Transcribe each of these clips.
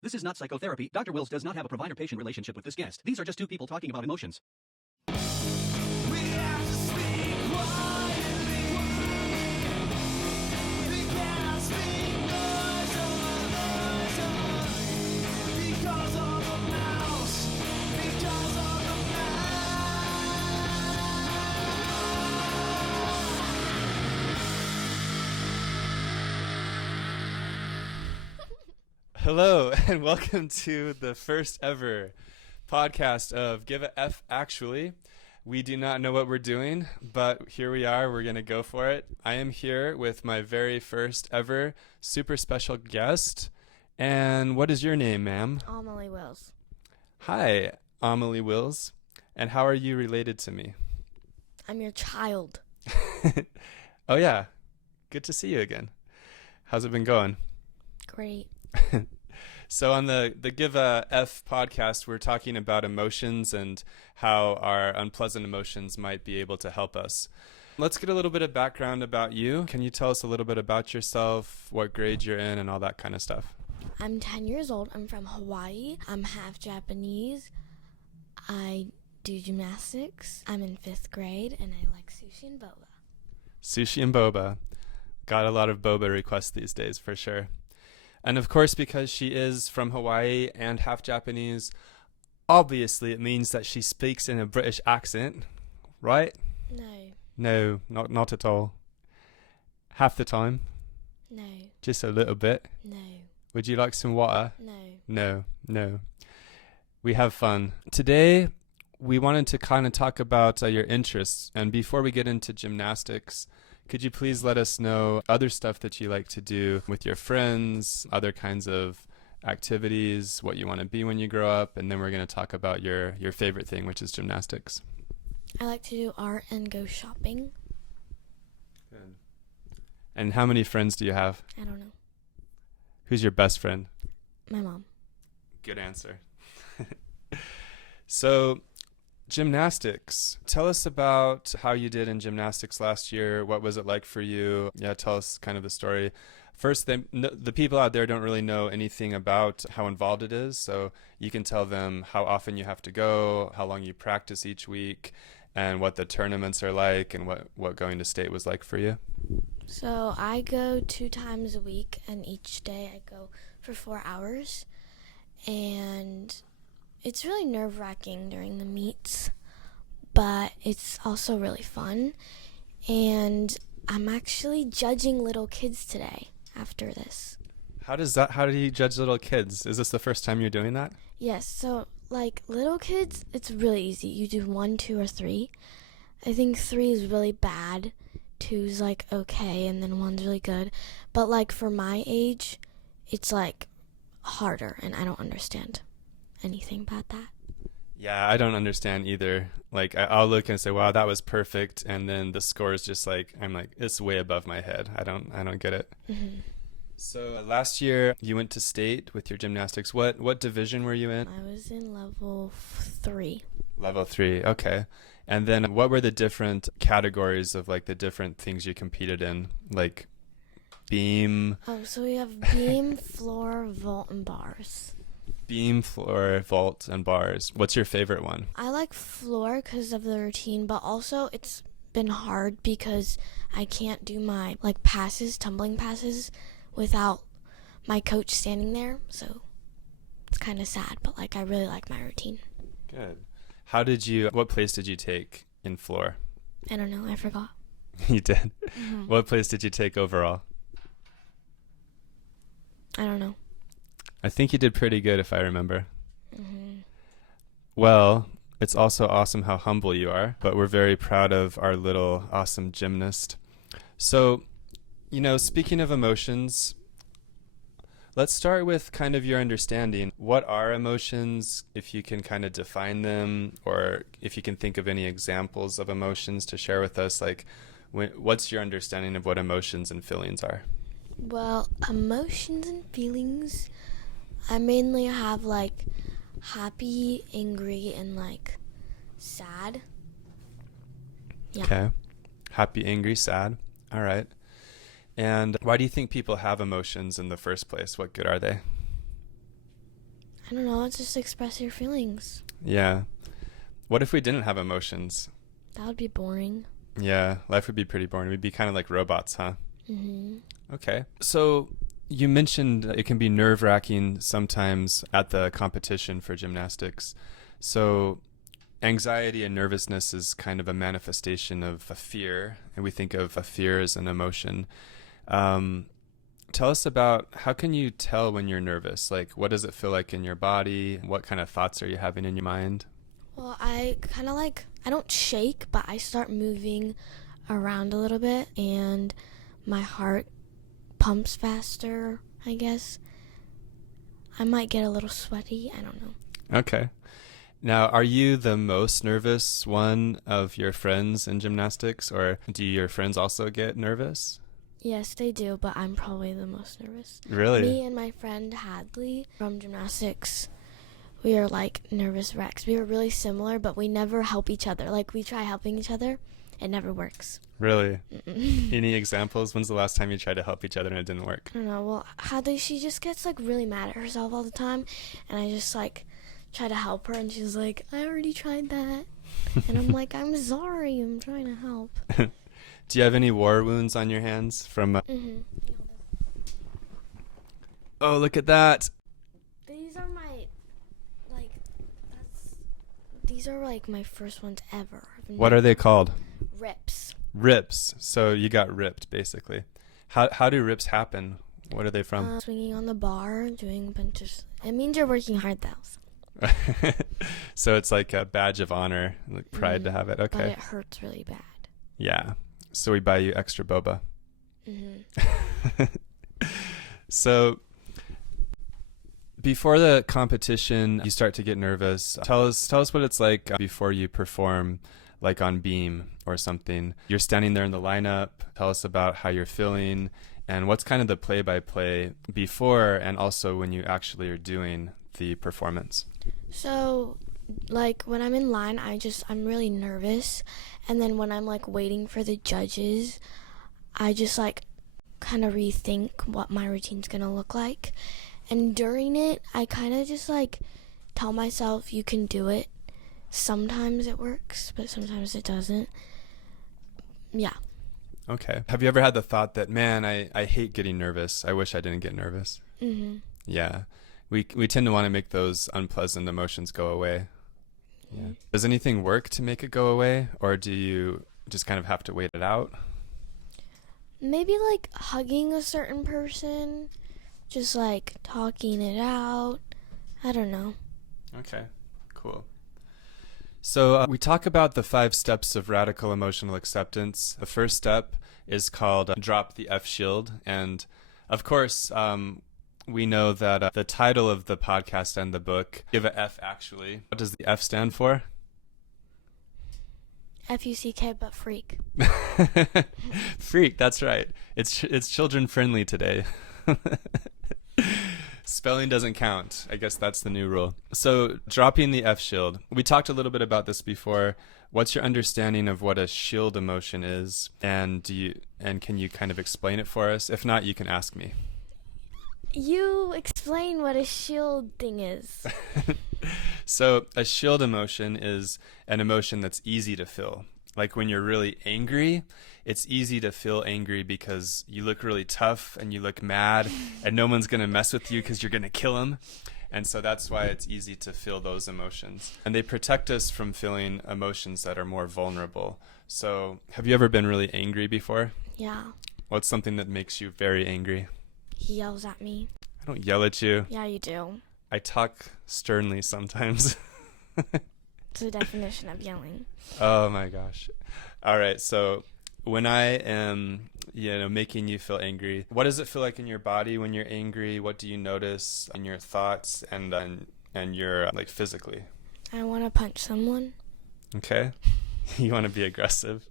This is not psychotherapy. Dr. Wills does not have a provider-patient relationship with this guest. These are just two people talking about emotions. We have to speak quietly. We cannot speak noisily because of the mouse. Because of the Hello, and welcome to the first ever podcast of Give a F Actually. We do not know what we're doing, but here we are. We're going to go for it. I am here with my very first ever super special guest. And what is your name, ma'am? Amelie Wills. Hi, Amelie Wills. And how are you related to me? I'm your child. Oh, yeah. Good to see you again. How's it been going? Great. So on the Give a F podcast, we're talking about emotions and how our unpleasant emotions might be able to help us. Let's get a little bit of background about you. Can you tell us a little bit about yourself, what grade you're in, and all that kind of stuff? I'm 10 years old. I'm from Hawaii. I'm half Japanese. I do gymnastics. I'm in 5th grade, and I like sushi and boba. Sushi and boba. Got a lot of boba requests these days, for sure. And of course, because she is from Hawaii and half Japanese, obviously it means that she speaks in a British accent, right? No. No, not at all. Half the time? No. Just a little bit? No. Would you like some water? No. No. We have fun. Today, we wanted to kind of talk about your interests. And before we get into gymnastics, could you please let us know other stuff that you like to do with your friends, other kinds of activities, what you want to be when you grow up, and then we're going to talk about your favorite thing, which is gymnastics. I like to do art and go shopping. Good. And how many friends do you have? I don't know. Who's your best friend? My mom. Good answer. So, gymnastics. Tell us about how you did in gymnastics last year. What was it like for you? Yeah, tell us kind of the story. First, the people out there don't really know anything about how involved it is, so you can tell them how often you have to go, how long you practice each week, and what the tournaments are like, and what going to state was like for you. So I go 2 times a week, and each day I go for 4 hours. And it's really nerve-wracking during the meets, but it's also really fun. And I'm actually judging little kids today after this. How do you judge little kids? Is this the first time you're doing that? Yes, so like little kids, it's really easy. You do 1, 2, or 3. I think 3 is really bad, 2 is like okay, and then 1's really good. But like for my age, it's like harder, and I don't understand anything about that. Yeah, I don't understand either. Like, I'll look and say, wow, that was perfect. And then the score is just like, I'm like, it's way above my head. I don't get it. Mm-hmm. So last year you went to state with your gymnastics. What division were you in? I was in level 3. Level 3. Okay. And then what were the different categories of like the different things you competed in? Like beam. Oh, so we have beam, floor, vault, and bars. Beam, floor, vault, and bars. What's your favorite one? I like floor because of the routine, but also it's been hard because I can't do my like passes, tumbling passes, without my coach standing there. So it's kind of sad, but like I really like my routine. Good. What place did you take in floor? I don't know. I forgot. You did? Mm-hmm. What place did you take overall? I don't know. I think you did pretty good if I remember. Mm-hmm. Well, it's also awesome how humble you are, but we're very proud of our little awesome gymnast. So, speaking of emotions, let's start with kind of your understanding. What are emotions, if you can kind of define them, or if you can think of any examples of emotions to share with us, like what's your understanding of what emotions and feelings are? Well, emotions and feelings, I mainly have like happy, angry, and like sad. Yeah. Okay. Happy, angry, sad. All right. And why do you think people have emotions in the first place? What good are they? I don't know, just express your feelings. Yeah. What if we didn't have emotions? That would be boring. Yeah, life would be pretty boring. We'd be kind of like robots, huh? Mm-hmm. Okay. So you mentioned it can be nerve-wracking sometimes at the competition for gymnastics. So anxiety and nervousness is kind of a manifestation of a fear, and we think of a fear as an emotion. Tell us about, how can you tell when you're nervous? Like, what does it feel like in your body? What kind of thoughts are you having in your mind? Well, I don't shake, but I start moving around a little bit, and my heart pumps faster, I guess. I might get a little sweaty, I don't know. Okay. Now, are you the most nervous one of your friends in gymnastics, or do your friends also get nervous? Yes, they do, but I'm probably the most nervous. Really? Me and my friend Hadley from gymnastics, we are like nervous wrecks. We are really similar, but we never help each other. Like, we try helping each other, it never works. Really? Mm-mm. Any examples? When's the last time you tried to help each other and it didn't work? I don't know. Well, Hadley, she just gets like really mad at herself all the time, and I just like try to help her, and she's like, I already tried that. And I'm like, I'm sorry, I'm trying to help. Do you have any war wounds on your hands from... Mm-hmm. Oh, look at that. These are my first ones ever. What are they called? Rips. Rips. So you got ripped, basically. How do rips happen? What are they from? Swinging on the bar, doing a bunch of... It means you're working hard, though. So it's like a badge of honor, like pride to have it. Okay. But it hurts really bad. Yeah. So we buy you extra boba. Mm-hmm. So before the competition, you start to get nervous. Tell us what it's like before you perform, like on beam or something. You're standing there in the lineup. Tell us about how you're feeling and what's kind of the play-by-play before and also when you actually are doing the performance. So, like, when I'm in line, I'm really nervous. And then when I'm, like, waiting for the judges, I just, like, kind of rethink what my routine's going to look like. And during it, I kind of just, like, tell myself you can do it. Sometimes it works, but sometimes it doesn't. Yeah. Okay. Have you ever had the thought that, man, I hate getting nervous. I wish I didn't get nervous? Mm-hmm. Yeah. We tend to want to make those unpleasant emotions go away. Yeah. Does anything work to make it go away, or do you just kind of have to wait it out? Maybe, like, hugging a certain person, just, like, talking it out. I don't know. Okay, cool. So we talk about the 5 steps of radical emotional acceptance. The first step is called Drop the F Shield. And, of course, we know that the title of the podcast and the book give a F, actually. What does the F stand for? F-U-C-K, but freak. Freak, that's right. It's children friendly today. Spelling doesn't count. I guess that's the new rule. So dropping the F shield. We talked a little bit about this before. What's your understanding of what a shield emotion is? And can you kind of explain it for us? If not, you can ask me. You explain what a shield thing is. So a shield emotion is an emotion that's easy to feel. Like when you're really angry, it's easy to feel angry because you look really tough and you look mad and no one's going to mess with you because you're going to kill them. And so that's why it's easy to feel those emotions. And they protect us from feeling emotions that are more vulnerable. So have you ever been really angry before? Yeah. What's something that makes you very angry? He yells at me. I don't yell at you. Yeah, you do. I talk sternly sometimes. It's the definition of yelling. Oh my gosh. All right. So when I am, making you feel angry, what does it feel like in your body when you're angry? What do you notice in your thoughts and your like physically? I want to punch someone. Okay. You want to be aggressive.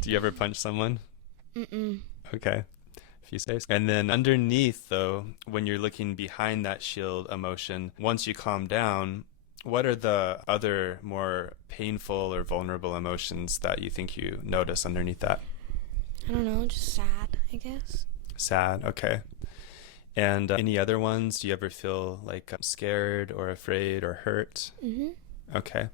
Do you ever punch someone? Mm-mm. Okay. If you say so. And then underneath, though, when you're looking behind that shield emotion, once you calm down, what are the other more painful or vulnerable emotions that you think you notice underneath that? I don't know, just sad, I guess. Sad, okay. And any other ones? Do you ever feel like scared or afraid or hurt? Mm-hmm. Okay.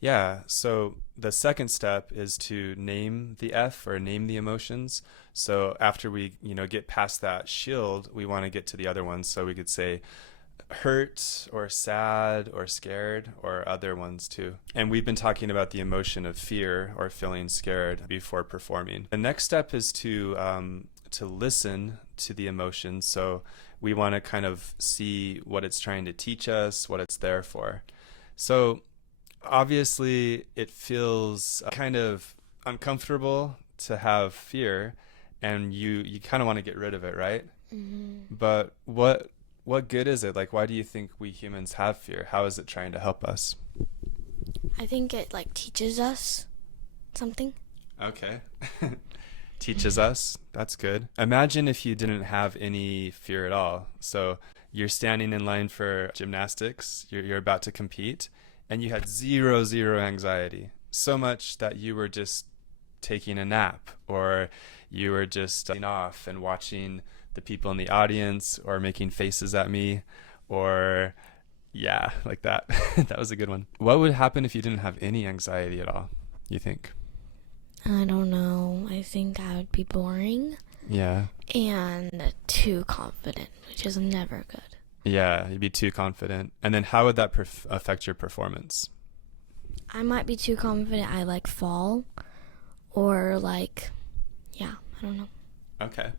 Yeah. So the second step is to name the F or name the emotions. So after we, get past that shield, we want to get to the other ones. So we could say hurt or sad or scared or other ones too. And we've been talking about the emotion of fear or feeling scared before performing. The next step is to listen to the emotions. So we want to kind of see what it's trying to teach us, what it's there for. So obviously it feels kind of uncomfortable to have fear, and you kind of want to get rid of it, right? Mm-hmm. But what good is it? Like, why do you think we humans have fear? How is it trying to help us? I think it teaches us something. Okay. Teaches us. That's good. Imagine if you didn't have any fear at all. So you're standing in line for gymnastics, you're about to compete, and you had zero anxiety. So much that you were just taking a nap, or you were just off and watching the people in the audience, or making faces at me, or yeah, like that. That was a good one. What would happen if you didn't have any anxiety at all, you think? I don't know. I think I would be boring. Yeah. And too confident, which is never good. Yeah, you'd be too confident. And then how would that affect your performance? I might be too confident. I fall, or yeah, I don't know. Okay.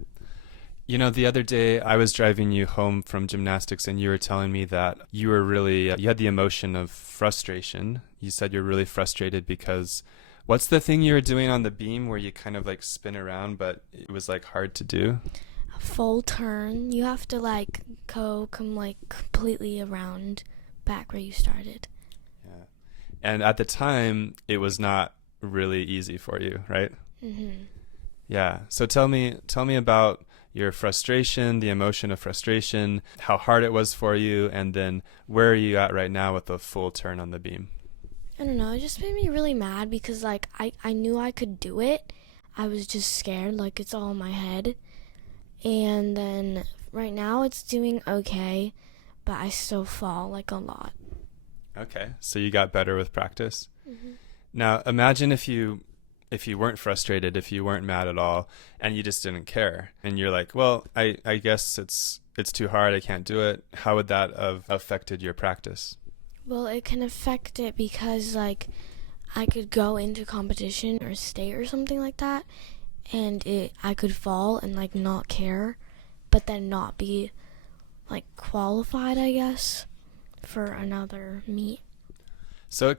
The other day I was driving you home from gymnastics, and you were telling me that you were really, you had the emotion of frustration. You said you're really frustrated because what's the thing you were doing on the beam where you kind of spin around, but it was hard to do? A full turn. You have to come completely around back where you started. Yeah. And at the time it was not really easy for you, right? Mm-hmm. Yeah. So tell me about your frustration, the emotion of frustration, how hard it was for you, and then where are you at right now with the full turn on the beam? I don't know. It just made me really mad because I knew I could do it. I was just scared. It's all in my head. And then right now it's doing okay, but I still fall a lot. Okay. So you got better with practice. Mm-hmm. Now imagine if you weren't frustrated, if you weren't mad at all, and you just didn't care, and you're like, well, I guess it's too hard, I can't do it. How would that have affected your practice? Well, it can affect it because I could go into competition or state or something like that, and I could fall and not care, but then not be qualified, I guess, for another meet. So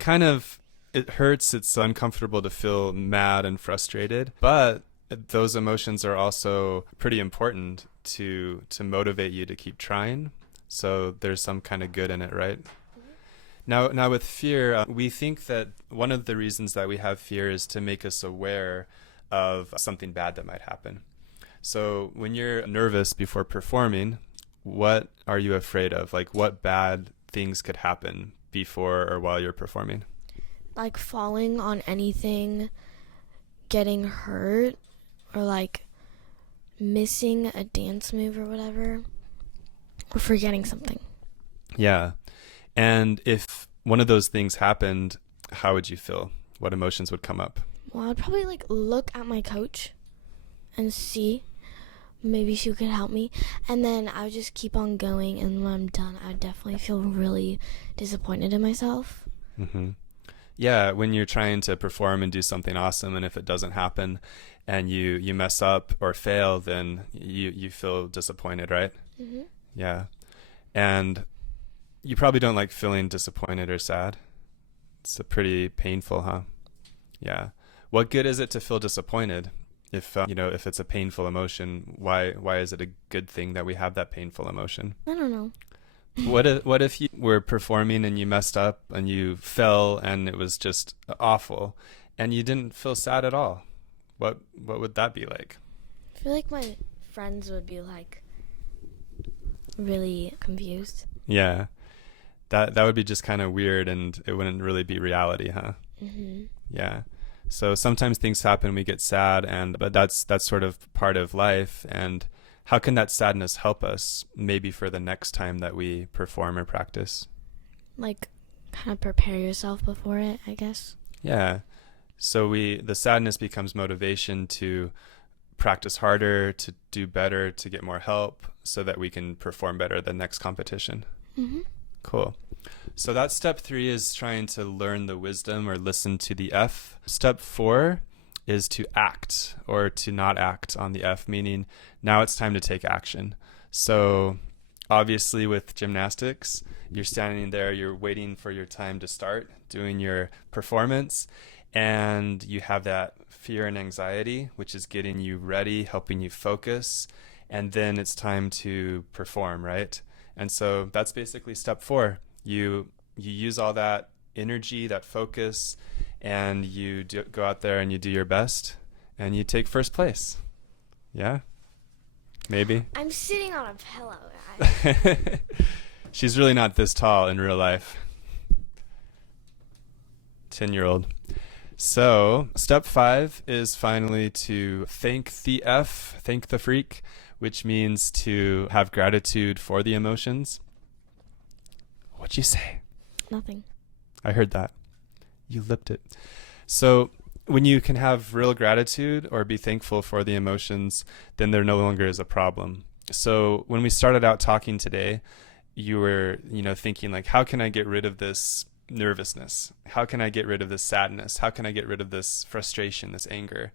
it hurts, it's uncomfortable to feel mad and frustrated, but those emotions are also pretty important to motivate you to keep trying. So there's some kind of good in it, right? Mm-hmm. Now with fear, we think that one of the reasons that we have fear is to make us aware of something bad that might happen. So when you're nervous before performing, what are you afraid of? What bad things could happen before or while you're performing? Falling on anything, getting hurt, or missing a dance move or whatever, or forgetting something. Yeah. And if one of those things happened, how would you feel? What emotions would come up? Well, I'd probably look at my coach and see maybe she could help me, and then I would just keep on going, and when I'm done I would definitely feel really disappointed in myself. Mm-hmm. Yeah, when you're trying to perform and do something awesome, and if it doesn't happen and you mess up or fail, then you feel disappointed, right? Mm-hmm. Yeah. And you probably don't like feeling disappointed or sad. It's pretty painful, huh? Yeah. What good is it to feel disappointed? If if it's a painful emotion, why is it a good thing that we have that painful emotion? I don't know. What if you were performing and you messed up and you fell and it was just awful and you didn't feel sad at all? What would that be like? I feel like my friends would be really confused. Yeah. That would be just kind of weird, and it wouldn't really be reality, huh? Mm-hmm. Yeah. So sometimes things happen, we get sad, but that's sort of part of life, and how can that sadness help us maybe for the next time that we perform or practice? Like, kind of prepare yourself before it, I guess. Yeah. So the sadness becomes motivation to practice harder, to do better, to get more help so that we can perform better the next competition. Mm-hmm. Cool. So that's step 3 is trying to learn the wisdom or listen to the F. Step 4 is to act or to not act on the F, meaning now it's time to take action. So obviously with gymnastics, you're standing there, you're waiting for your time to start doing your performance, and you have that fear and anxiety, which is getting you ready, helping you focus, and then it's time to perform, right? And so that's basically step 4. You use all that energy, that focus, and you go out there and you do your best, and you take first place. Yeah? Maybe? I'm sitting on a pillow, guys. She's really not this tall in real life. 10-year-old. So step 5 is finally to thank the F, thank the freak, which means to have gratitude for the emotions. What'd you say? Nothing. I heard that. You lipped it. So when you can have real gratitude or be thankful for the emotions, then there no longer is a problem. So when we started out talking today, you were, thinking like, how can I get rid of this nervousness? How can I get rid of this sadness? How can I get rid of this frustration, this anger?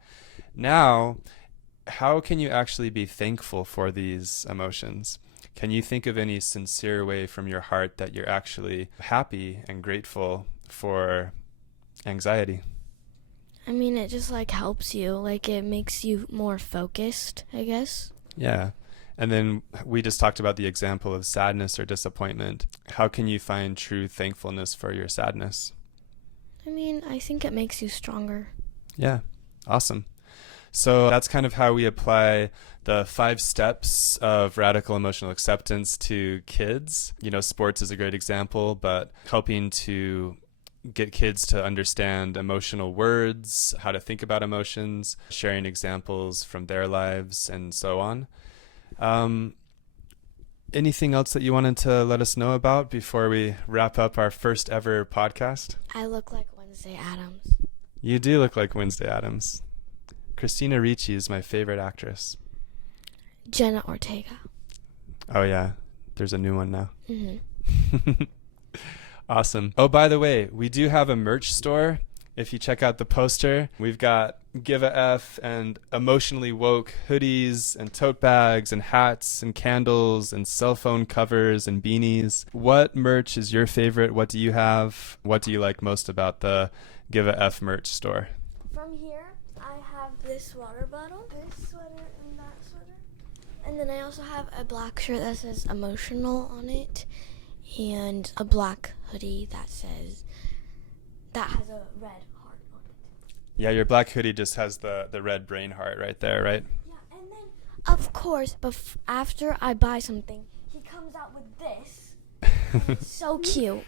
Now, how can you actually be thankful for these emotions? Can you think of any sincere way from your heart that you're actually happy and grateful for anxiety? I mean, it just helps you. It makes you more focused, I guess. Yeah. And then we just talked about the example of sadness or disappointment. How can you find true thankfulness for your sadness? I mean, I think it makes you stronger. Yeah. Awesome. So that's kind of how we apply the 5 steps of radical emotional acceptance to kids. Sports is a great example, but helping to get kids to understand emotional words, how to think about emotions, sharing examples from their lives, and so on. Anything else that you wanted to let us know about before we wrap up our first ever podcast? I look like Wednesday Addams. You do look like Wednesday Addams. Christina Ricci is my favorite actress. Jenna Ortega. Oh, yeah. There's a new one now. Mm-hmm. Awesome. Oh, by the way, we do have a merch store. If you check out the poster, we've got Give a F and Emotionally Woke hoodies and tote bags and hats and candles and cell phone covers and beanies. What merch is your favorite? What do you have? What do you like most about the Give a F merch store? From here, I have this water bottle, this sweater, and that sweater. And then I also have a black shirt that says emotional on it, and a black hoodie that has a red heart on it. Yeah, your black hoodie just has the red brain heart right there, right? Yeah, and then, of course, after I buy something, he comes out with this. It's so cute.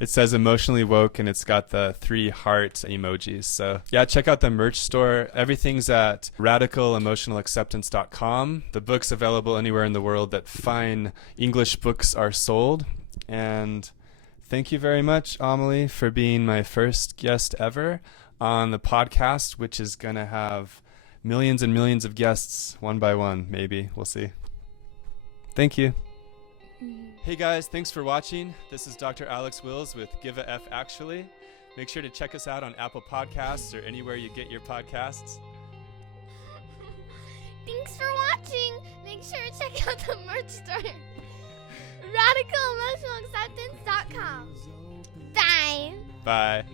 It says Emotionally Woke, and it's got the 3 heart emojis. So yeah, check out the merch store. Everything's at radicalemotionalacceptance.com. The book's available anywhere in the world that fine English books are sold. And thank you very much, Amelie, for being my first guest ever on the podcast, which is going to have millions and millions of guests, one by one, maybe. We'll see. Thank you. Hey guys, thanks for watching. This is Dr. Alex Wills with Give a F Actually. Make sure to check us out on Apple Podcasts or anywhere you get your podcasts. Thanks for watching. Make sure to check out the merch store. RadicalEmotionalAcceptance.com. Bye. Bye.